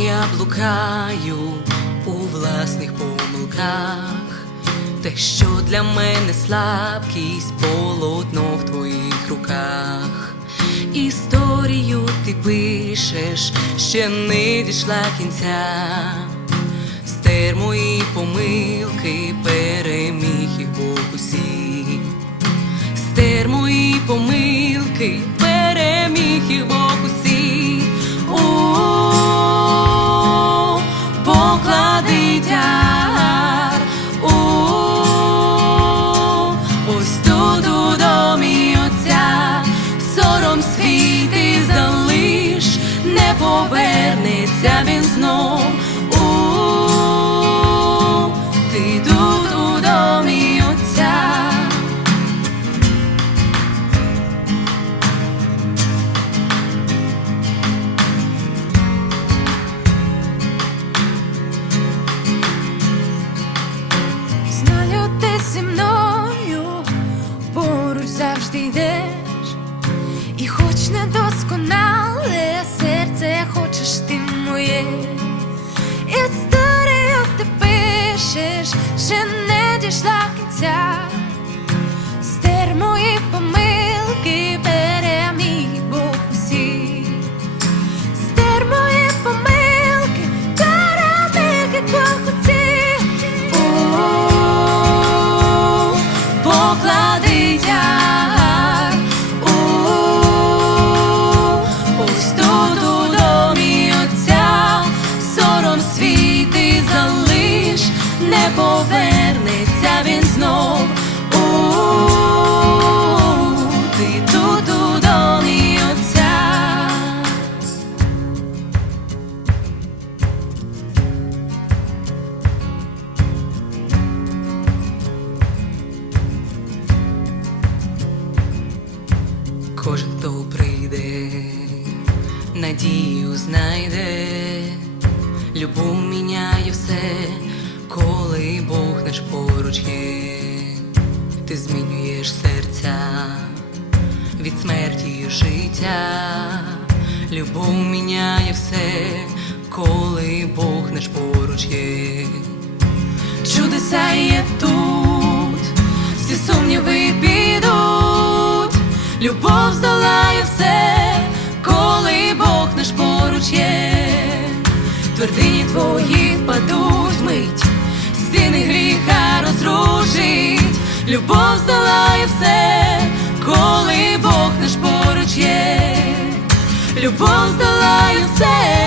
блукаю у власних помилках, те, що для мене слабкість, полотно в твоїх руках. Історію ти пишеш, ще не дійшла кінця. Стер мої помилки, переміг їх Бог усі. Стер мої помилки, переміг їх Бог тяг. У, ось тут у домі Отця, сором свій ти залиш, не повернеться пишеш, ще не дійшла кінця, повернеться він знов. Ти тут у домі Отця. Кожен, хто прийде, надію знайде, любов коли поруч є, ти змінюєш серця від смерті і життя, любов міняє все, коли Бог наш поруч є. Чудеса є тут, всі сумніви підуть, любов здолає все, коли Бог наш поруч є, твердині твої впадуть мить, стіни гріха розрушить, любов здолає все, коли Бог наш поруч є, любов здолає все.